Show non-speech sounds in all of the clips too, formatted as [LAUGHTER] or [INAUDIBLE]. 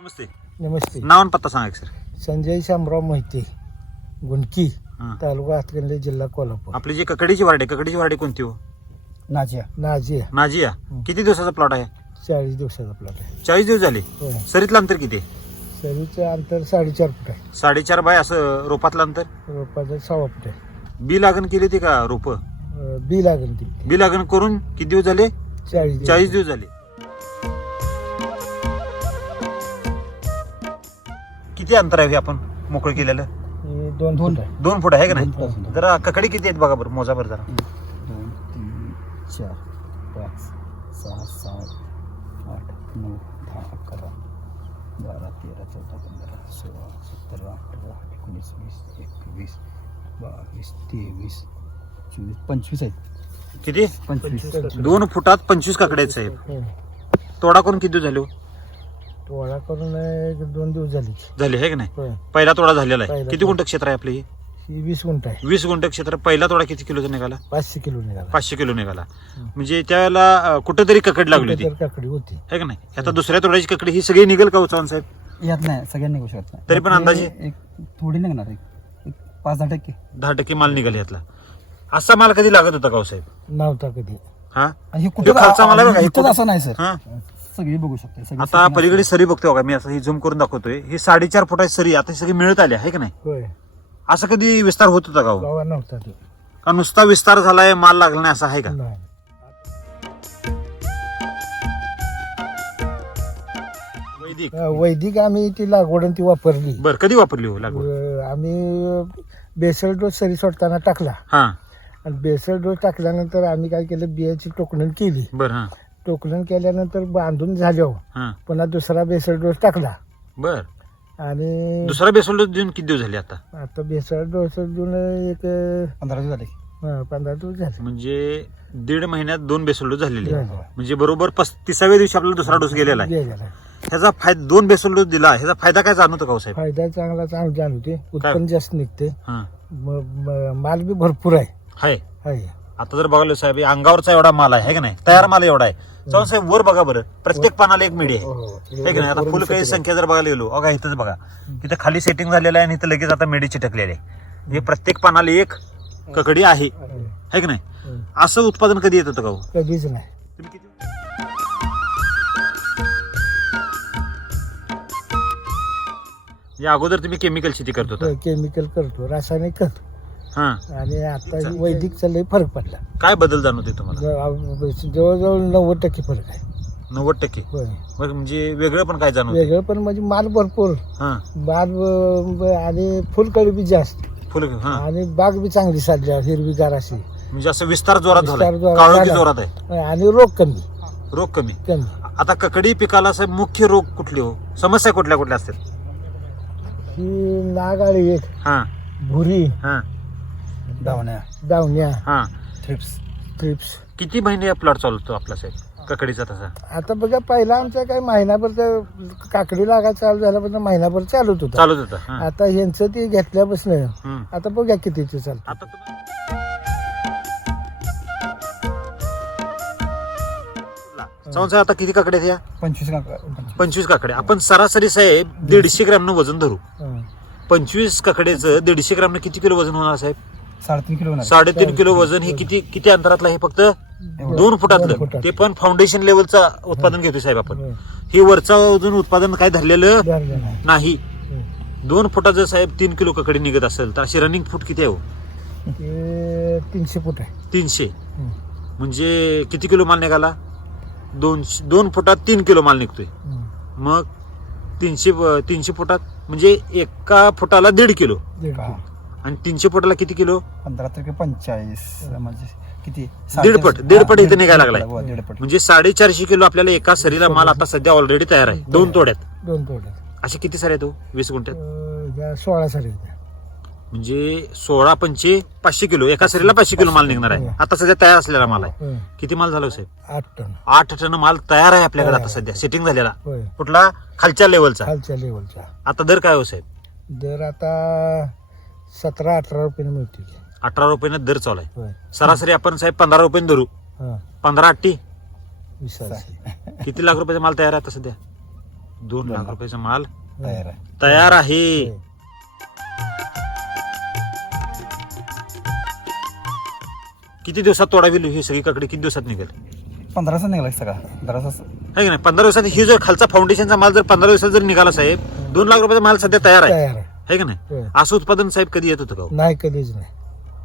नमस्ते. नमस्ते. नाव आणि पत्ता सांगा एक सर. संजय शामराव मोहिते गुंडकी हां. तालुका हातकंडे जिल्हा कोल्हापूर. आपली जी ककडीची वारडी ककडीची वारडी कोणती हो? नाजिया. नाजिया. नाजिया. हं. किती दिवसाचा प्लॉट आहे? चाळीस दिवसाचा प्लॉट आहे. चाळीस दिवस झाले. होय सरीतलं अंतर किती आहे? सरीचं अंतर साडेचार फूट आहे. साडेचार बाय असं रोपातलं अंतर? रोपाचं सव्वा फूट आहे. बी लागण केली होती का रोप? अं, बी लागेल ती बी लागण करून किती दिवस झाले? चाळीस. चाळीस दिवस झाले. किती अंतर आहे हे आपण मोकळं केलेलं हे दोन फूट आहे दोन फूट आहे का दोन फूट नाही असेल. जरा ककडी किती आहेत बघा बरं मोजा बरं जरा दोन तीन चार पाच सहा सात आठ नऊ दहा अकरा बारा तेरा चौदा पंधरा सोळा सतरा अठरा एकोणीस वीस एकवीस बावीस तेवीस चोवीस पंचवीस आहेत किती पंचवीस पंचवीस. दोन फुटात पंचवीस काकडे आहेत साहेब हं. तोडा करून किती झाले हो? टोळा करून एक दोन दिवस झाले. झाले आहे का नाही? होय. पहिला तोडा झालेला आहे. पहिला किती तोडा. गुंठ क्षेत्र आहे आपलं हे? वीस गुंठ आहे. वीस गुंठ क्षेत्र. पहिला तोडा किती किलोचा निघाला? पाचशे किलो निघाला. पाचशे किलो निघाला. म्हणजे त्यावेळेला अं, कुठेतरी ककड लागली होती. तर काकडी होती. आहे का नाही? आता दुसऱ्या तोड्याची ककडी ही सगळी निघेल का हो चव्हाण साहेब? यात नाही सगळ्यांनी गोष्ट शकत नाही. तरी पण अंदाजे? एक थोडी निघणार एक एक पाच दहा टक्के. दहा टक्के माल निघाल यातला. असा माल कधी लागत होता का हो साहेब? नव्हता कधी. हा? आणि हे कुठं खालचा मला बघा, हे इथंच कुठं- असं नाही सर. हा? सगळी बघू शकते सगळी आता सगळी पलीकडे सरी बघतो का मी असं ही झूम करून दाखवतोय. ही साडेचार फुटाची सरी आता ही सगळी मिळत आली आहे का नाही? होय. असं कधी विस्तार होत होता का हो? गावा नव्हता तो. का नुसता विस्तार झालाय माल लागला नाही असं आहे का? नाही. वैदिक. अं, वैदिक आम्ही ती लागवड आणि ती वापरली. बर कधी वापरली हो लागवड? अं, आम्ही बेसल डोस सरी सोडताना टाकला. हा. आणि बेसल डोस टाकल्यानंतर आम्ही काय केलं बियाची टोकणन केली. बर हा. टोकणन केल्यानंतर बांधून झाल्यावर हा. पुन्हा दुसरा बेसल डोस टाकला. बर. आणि दुसरा बेसोल देऊन किती दिवस झाले आता? आता बेसल डोस देऊन एक पंधरा दिवस झाले. अं, पंधरा दिवस झाले. म्हणजे दीड महिन्यात दोन बेसोल झालेले. झाले. म्हणजे बरोबर पस्तीसाव्या दिवशी आपल्याला दुसरा डोस गेलेला आहे. गेलेला. ह्याचा फायदा दोन बेसोल डोस दिला. ह्याचा फायदा काय जाणवतो का हो साहेब? फायदा चांगला चांगला जाणवते उत्पन्न जास्त निघते हा. म- म- माल बी भरपूर आहे. हाय. आहे आता जर बघायला साहेब हे अंगावरचा एवढा माल आहे है का नाही? तयार माल एवढा आहे. साहेब वर बघा बरं. प्रत्येक पानाला एक मिडी आहे. हो, हो. हे. की नाही आता फुल काही संख्या जर बघायला गेलो अगा इथंच बघा. इथं खाली सेटिंग झालेलं आहे आणि इथं लगेच आता मेडी चिटकलेली आहे. म्हणजे प्रत्येक पानाला एक ककडी आहे. है की नाही? हं. असं उत्पादन कधी येत होतं का हो? कधीच नाही. तुम्ही किती- या अगोदर तुम्ही केमिकल शेती करत होता. केमिकल करतो. रासायनिक करतो. हा. आणि आता वैदिकचा लय फरक पडला. काय बदल जाणवते तुम्हाला? ज- जवळजवळ नव्वद टक्के फरक आहे. नव्वद टक्के. होय. म्हणजे वेगळं पण काय जाणवते वेगळं पण म्हणजे माल भरपूर. हा. माल ब- ब- आणि फुलकळी बी जास्त. फुल हा. आणि बाग बी चांगली साधली आहे, हिरवीगार अशी. म्हणजे असं विस्तार जोरात झाला विस्तार जोरात काळोखी झाला. जोरात आहे. आणि रोग कमी. रोग कमी. कमी. आता ककडी पिकाला साहेब मुख्य रोग कुठले हो? समस्या कुठल्या कुठल्या असतात ही नागाळी एक हा. भुरी हा. धावण्या. दावण्या हा. ट्रिप्स ट्रिप्स किती महिने प्लॉट चालतो आपला साहेब ककडीचा तसा? आता बघा पहिला आमचा काही महिनाभर तर काकडी लागा चालू झाल्यापासून महिनाभर चालत होता. चालत होता हा. आता ह्यांचं ते घेतल्यापासून हम्म. आता बघा किती ते चालतं. आता तुम्ही साहेब आता किती काकडे आहेत या? पंचवीस का पंचवीस. काकडे आपण सरासरी साहेब दीडशे ग्रॅमनं वजन धरू. पंचवीस काकड्याचं दीडशे ग्रॅमनं किती किलो वजन होणार साहेब? साडेतीन किलो होणार साडेतीन किलो वजन हे किती किती अंतरातलं हे फक्त दोन फुटातलं फुटात. ते पण फाउंडेशन लेवलचं उत्पादन घेतोय साहेब आपण हं. वरचं अजून उत्पादन काय धरलेलं नाही. दोन फुटाचं साहेब तीन किलो ककडी निघत असेल तर अशी रनिंग फूट किती आहे हो? तीनशे फूट आहे तीनशे. म्हणजे किती किलो माल निघाला दोनशे दोन फुटात तीन किलो माल निघतोय. मग तीनशे तीनशे फुटात म्हणजे एका फुटाला दीड किलो. आणि तीनशे फुटाला किती किलो? पंधरा तारखे पंचेचाळीस म्हणजे किती? दीडपट दीडपट इथे निघायला लागलाय. हो, दीडपट म्हणजे साडेचारशे किलो आपल्याला एका सरीला माल आता सध्या ऑलरेडी तयार आहे. दोन तोड्यात. दोन तोड्यात. असे किती सारे आहेत हो? वीस गुंठ्यात? अं, सोळा साडी होत्या म्हणजे सोळा पंचे पाचशे किलो एका सरीला पाचशे किलो माल निघणार आहे. आता सध्या तयार असलेला माल आहे. हं. किती माल झाला हो साहेब? आठ टन. आठ टन माल तयार आहे आपल्याकडे आता. सध्या. सेटिंग झालेला. होय. कुठला? खालच्या लेवलचा खालच्या लेवलच्या आता दर काय हो साहेब? दर आता सतरा अठरा रुपयाने मिळतील. अठरा रुपयाने दर चालू आहे. होय. सरासरी आपण साहेब पंधरा रुपयाने धरू. हां. पंधरा अट्टी किती लाख रुपयाचा माल तयार आहे आता सध्या? दोन लाख रुपयाचा माल तयार आहे. तयार आहे. होय. किती दिवसात तोडा होईल ही सगळी काकडी किती दिवसात निघेल? पंधरा तास निघाला सगळा. आहे की नाही? पंधरा दिवसात ही जर खालचा फाउंडेशनचा माल जर पंधरा दिवसात जर निघाला साहेब दोन लाख रुपयाचा माल सध्या तयार आहे. तयार आहे. आहे का नाही? होय. असं उत्पादन साहेब कधी येत होतं का हो? नाही कधीच नाही.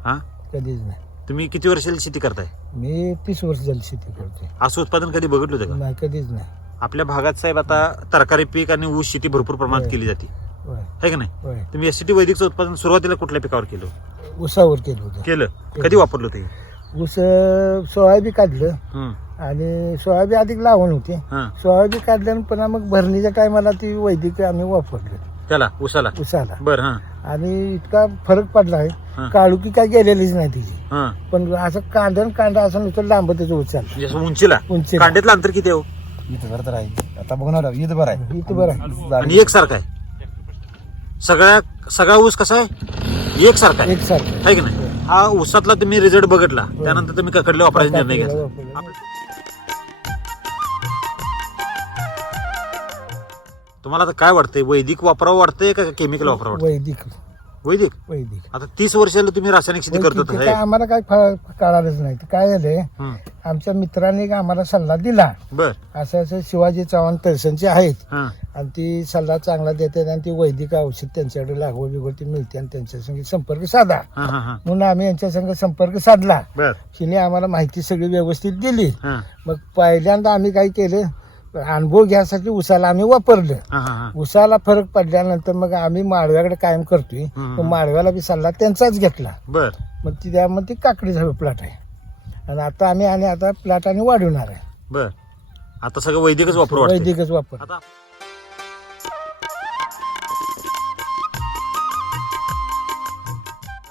हा? कधीच नाही. तुम्ही किती वर्षाची शेती करताय? मी तीस वर्ष झाली शेती करते असं उत्पादन कधी बघितलं होतं का? नाही कधीच नाही. आपल्या भागात साहेब आता तरकारी पीक आणि ऊस शेती भरपूर प्रमाणात होय. केली जाते. होय. आहे का नाही? होय. तुम्ही एस टी वैदिकचं उत्पादन सुरुवातीला कुठल्या पिकावर केलं? उसावर केलं होतं. केलं. कधी वापरलं होतं हे? ऊस सोयाबी काढलं. हं, आणि सोयाबी अधिक लावण होते. हं. सोयाबी काढल्यानं पुन्हा मग भरणीच्या टायमाला ती वैदिक आम्ही वापरले. त्याला उसाला? उसाला. बर हा. आणि इतका फरक पडला हा. आहे काळुकी काय गेलेलीच नाही तिची. हा. पण असं कांदन कांदा असं नुसतं लांब त्याचं उचाल. म्हणजे असं उंचीला? उंची कांड्यातलं अंतर किती आहे हो? इथं बरं तर आहे. आता बघणार ईद बरं आहे. इथं बरं आहे. आणि एक सारखा आहे. सगळ्या सगळा ऊस कसा आहे? एक सारखा आहे. एक सारखं आहे. की नाही? हा ऊसातला तुम्ही रिझल्ट बघितला. त्यानंतर तुम्ही ककडले वापरायचा निर्णय घेतला. तुम्हाला आता काय वाटतंय? वैदिक वापरावं वाटतंय का केमिकल वापरावं वाटतंय? वैदिक. वैदिक? वैदिक. आता तीस वर्षाला तुम्ही रासायनिक शेती करत वैदिक होता काय आम्हाला काय फा- कळालंच नाही. ते काय झालंय? आमच्या मित्रांनी आम्हाला सल्ला दिला. बर. असं असं शिवाजी चव्हाण तळसनचे आहेत. हा. आणि ती सल्ला चांगला देतात आणि ती वैदिक औषध त्यांच्याकडे लागवड बिगवड ती मिळते आणि त्यांच्या संग संपर्क साधा. हा हा हा. म्हणून आम्ही यांच्या संग संपर्क साधला. बर. तिने आम्हाला माहिती सगळी व्यवस्थित दिली. हा. मग पहिल्यांदा आम्ही काय केलं? अनुभव घ्यासाठी उसाला आम्ही वापरलं. हा हा हा. उसाला फरक पडल्यानंतर मग आम्ही माळव्याकडे कायम करतोय. हम्म. मग माळव्याला बी सल्ला त्यांचाच घेतला. बर. मग ती त्यामध्ये ती काकडी झालं प्लॉट आहे. आणि आता आम्ही आणि आता प्लॉट आणि वाढवणार आहे. बर. आता सगळं वैदिकच वापरू वाटतंय. वैदिकच वापर. आता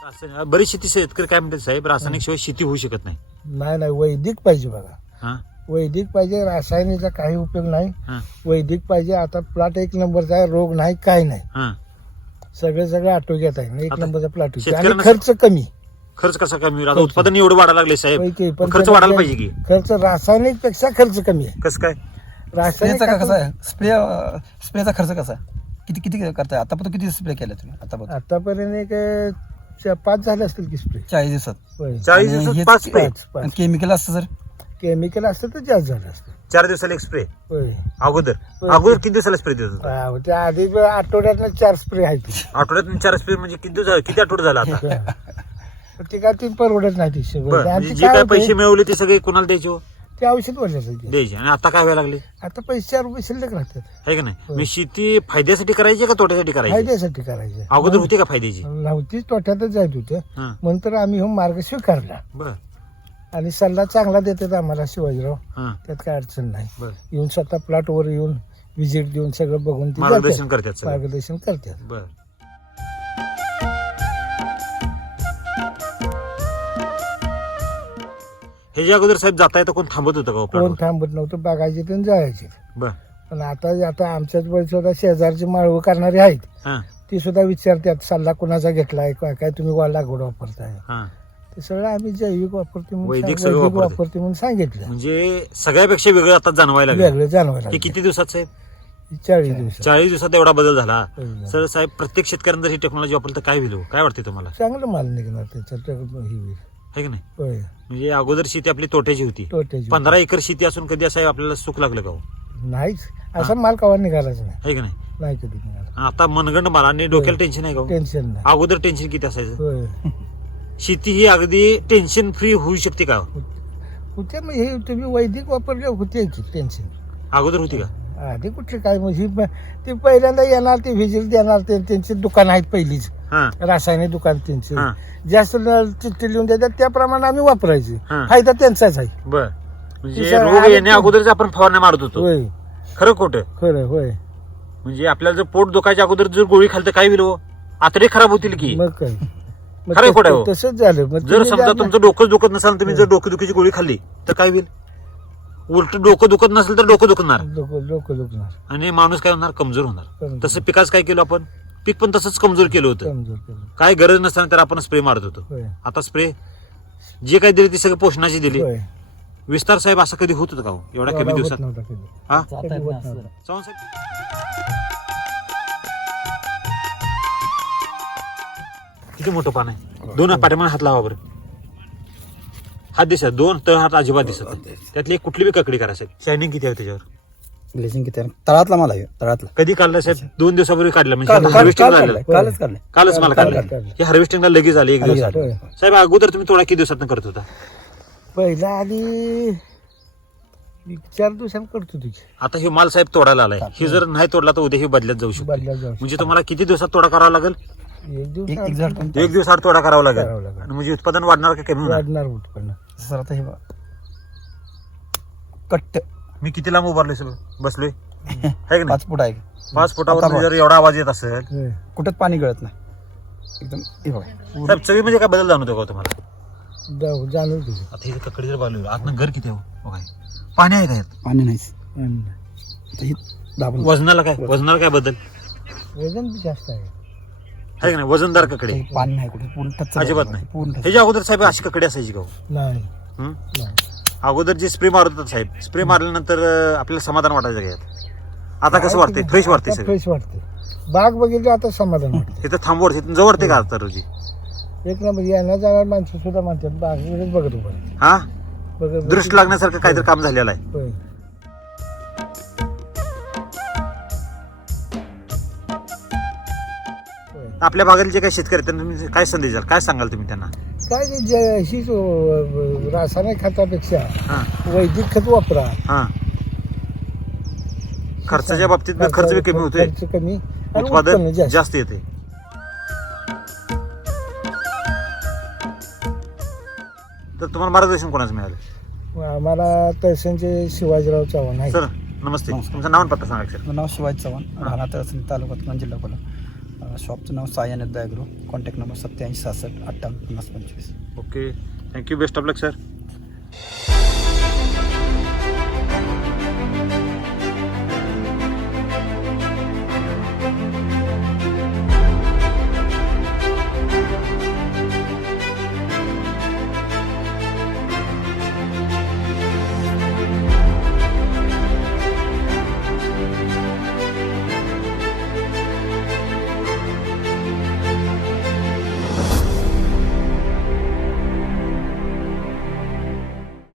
रासायनिक- शेती शेतकरी काय म्हणतात साहेब? रासायनिक शिवाय शेती होऊ शकत नाही. नाही नाही वैदिक पाहिजे बघा. हा? वैदिक पाहिजे रासायनिकचा काही उपयोग नाही. हा. वैदिक पाहिजे आता प्लॉट एक नंबरचा आहे रोग नाही काय नाही. हा. सगळं सगळं आटोक्यात आहे एक आता नंबरचा प्लॉट आणि शेतकऱ्यांना- खर्च कमी. खर्च कसा कमी होईल? आता उत्पादन एवढं वाढायला लागले साहेब. पण खर्च वाढायला काय- पाहिजे की. खर्च रासायनिकपेक्षा खर्च कमी आहे. कसं काय? रासायनिक स्प्रेचा कसा आहे? स्प्रे स्प्रेचा खर्च कसा आहे? किती किती करताय? आतापर्यंत किती स्प्रे केले तुम्ही? आतापर्यंत. आतापर्यंत एक अं, च- पाच झाले असतील की स्प्रे. चाळीस दिवसात. चाळीस आणि दिवसात हेच पाच स्प्रे. पाच पाच. केमिकल असतं सर? केमिकल असतं तर जास्त झालं असतं. चार दिवसाला एक स्प्रे होय. अगोदर. अगोदर किती दिवसाला स्प्रे देत होता? त्या आधी बी आठवड्यातनं चार स्प्रे आहेत आठवड्यात चार स्प्रे म्हणजे किती दिवस किती आठवडे झाला आता? पण ती काय ती परवडत नाही ती बर सगळं आणि म्हणजे ती जे काय होतंय, पैसे मिळवले ते सगळे कुणाला द्यायचे हो? ते औषध वरल्याचं द्यायचे. आणि आता काय व्हायला लागले? आता पैसे चार रुपये शिल्लक राहतात. आहे का नाही. मी शेती फायद्यासाठी करायची का तोट्यासाठी करायची? फायद्यासाठी करायचे. अगोदर होती का फायद्याची? नव्हतीच तोट्यातच जायत होतं. हा. नंतर आम्ही हो मार्ग स्वीकारला. बर. आणि सल्ला चांगला देतात आम्हाला शिवाजीराव. हा. त्यात काय अडचण नाही. बर. येऊन स्वतः प्लॉटवर येऊन व्हिजिट देऊन सगळं बघून ती मार्गदर्शन. करतात सगळं. मार्गदर्शन करतात. बर. हे जे अगोदर साहेब जाता येतं कोण थांबत होतं का हो कोण? थांबत नव्हतं बघायचे तर जायचे. बर. पण आता आता आमच्याच वेळी सुद्धा शेजारची माळवं करणारे आहेत. हा. ती सुद्धा विचारतात सल्ला कुणाचा घेतलाय काय काय तुम्ही वा लागवड वापरताय. हा. ते सगळं आम्ही जैविक वापरतो म्हणून वैदिक सांग- सगळं वैदिक वापरते. वापरतो म्हणून सांगितलं. म्हणजे सगळ्यापेक्षा वेगळं आता जाणवायला लागलं. वेगळं जाणवायला हे किती दिवसात साहेब? लागलं. चाळीस दिवस चाळीस दिवसात एवढा बदल झाला. सर साहेब प्रत्येक शेतकऱ्यांना जर ही टेक्नॉलॉजी वापरली तर काय होईल हो? काय वाटते तुम्हाला? चांगलं माल निघणार त्याच्यात हे होईल. आहे की नाही? होय. म्हणजे अगोदर शेती आपली तोट्याची होती. तोट्याची पंधरा एकर शेती असून कधी असं आपल्याला सुख लागलं का हो? नाहीच. असा माल कवा निघालाच नाही. आहे की नाही? नाही कधी निघाला. आता मनगंड माल आणि डोक्याला टेन्शन आहे का हो? टेन्शन नाही. अगोदर टेन्शन किती असायचं? होय. शेती ही अगदी टेन्शन फ्री होऊ शकते का? हो? होते मग हे तुम्ही वैदिक वापरले होते की टेन्शन अगोदर होती का? आधी कुठले काय? म्हणजे ते पहिल्यांदा येणार ते व्हिजिट देणार ते त्यांचे दुकान आहेत पहिलीच. हा. रासायनिक दुकान त्यांचे हा. जास्त चिठ्ठी लिहून देतात त्याप्रमाणे आम्ही वापरायचे. हा. फायदा त्यांचाच आहे. बर. म्हणजे रोग आले ते- अगोदरच आपण फवारण्या मारत होतो. होय. खरं खोटं? खरं होय. म्हणजे आपल्याला जर पोट दुखायच्या अगोदर जर गोळी खाल तर काय होईल हो? आतडे खराब होतील की? मग काय? मग खरं आहे खोटं आहे तस- हो? तसंच झालं. मग जर तुम्ही समजा तुमचं डोकं दुखत नसाल तुम्ही जर डोकं दुखीची गोळी खाल्ली तर काय होईल? उलट डोकं दुखत नसेल तर डोकं दुखणार. दुखणार. आणि माणूस काय होणार? कमजोर होणार. कमजोर. तसं पिकाच काय केलं आपण? पीक पण तसंच कमजोर केलं होतं. केलं काय गरज नसताना तर आपण स्प्रे मारत होतो. होय. आता स्प्रे जे काही दिले ते सगळं पोषणाची दिली. होय. विस्तार साहेब असं कधी होत होतं का हो? एवढ्या कमी एवढा होत दिवसात. नव्हता कधी. हा? कधी होत नव्हता. चव्हाण साहेब. किती मोठं पान आहे. दोन पाठीमागे हात लावा बरं. हात दिसत दोन तर हात अजिबात दिसत नाही. त्यातली एक कुठली बी ककडी करा साहेब. शायनिंग किती आहे त्याच्यावर? ग्लेसिंग किती आहे? तळातला मला आहे तळातला. कधी काढलं साहेब? दोन दिवसापूर्वी काढलं. म्हणजे काल काल हार्वेस्टिंग काल काढलंय, कालच काढलंय कालच मला काढलं. हे हार्वेस्टिंगला लगेच झालं एक होय. साहेब अगोदर तुम्ही थोडा किती दिवसात करत होता? पहिला आधी चार दिवसांनी करतो तुझी आता हे माल साहेब तोडायला आलाय. हे. जर नाही तोडला तर उद्या हे बदल्यात जाऊ शकतो बदल्यात जाऊ म्हणजे तुम्हाला किती दिवसात तोडा करावा लागेल? एक दिवस एक एक झाड पण एक दिवसात तोडा करावा लागेल. करावं लागेल. आणि म्हणजे उत्पादन वाढणार का कमी होणार? वाढणार उत्पन्न. सर आता हे बघा. कट्ट. मी किती लांब उभारलोय सर बसलोय? [LAUGHS] है की नाही? पाच फूट आहे. पाच आता फुटावर बघ. जर एवढा आवाज येत असेल. होय. कुठंच पाणी गळत नाही. एकदम हे बघा. साहेब चवीमध्ये काय? बदल जाणवतो का तुम्हाला? जाऊ जाणून तुझी आता हे ककडी जर बालू आतनं घर किती आहे हो? बघा पाणी आहे का यात? पाणी नाहीच आणि आता हे दाबून वजनाला काय? वजनाला काय बदल? वजन बी जास्त आहे. आहे का नाही? वजनदार ककडे. पाणी नाही कुठे. पूर्ण अजिबात नाही. पूर्ण. ह्याच्या अगोदर साहेब अशी ककडे असायची का हो? नाही. हं? नाही. अगोदर जे स्प्रे मारत होतात साहेब स्प्रे मारल्यानंतर अं, आपल्याला समाधान वाटायचं का यात? आता कसं वाटतंय? फ्रेश वाटतंय सगळं. फ्रेश वाटते बाग बघितली आता समाधान वाटतं इथं तिथून जवळते का आता रोजी? एक नंबर येणार जाणार माणसं सुद्धा म्हणतात बागेकडेच बघत उभं. हा? बघत दृष्ट लागण्यासारखं काहीतरी काम झालेलं आहे. होय. आपल्या भागातील जे काही शेतकरी आहेत, त्यांना तुम्ही काय संदेश द्याल? काय सांगाल तुम्ही त्यांना? काय जे- अं, रासायनिक खतापेक्षा हा. वैदिक खत वापरा. हा. खर्चाच्या बाबतीत बी खर्च बी कमी होतोय. खर्च कमी आणि उत्पादन उत्पन्न जास्त. जास्त येते तर तुम्हाला मार्गदर्शन कोणाचं मिळालं? आम्हाला तहसीलचे शिवाजीराव चव्हाण आहे सर नमस्ते. नमस्कार. तुमचं नाव आणि पत्ता सांगा सर नाव शिवाजी चव्हाण राहणार तहसील तालुका उत्पन्न जिल्हा कोल्हापूर शॉपचं नाव सायन दॅग्रो कॉन्टॅक्ट नंबर सत्याऐंशी सहासष्ट अठ्ठावन्न पन्नास पंचवीस okay thank you best of luck sir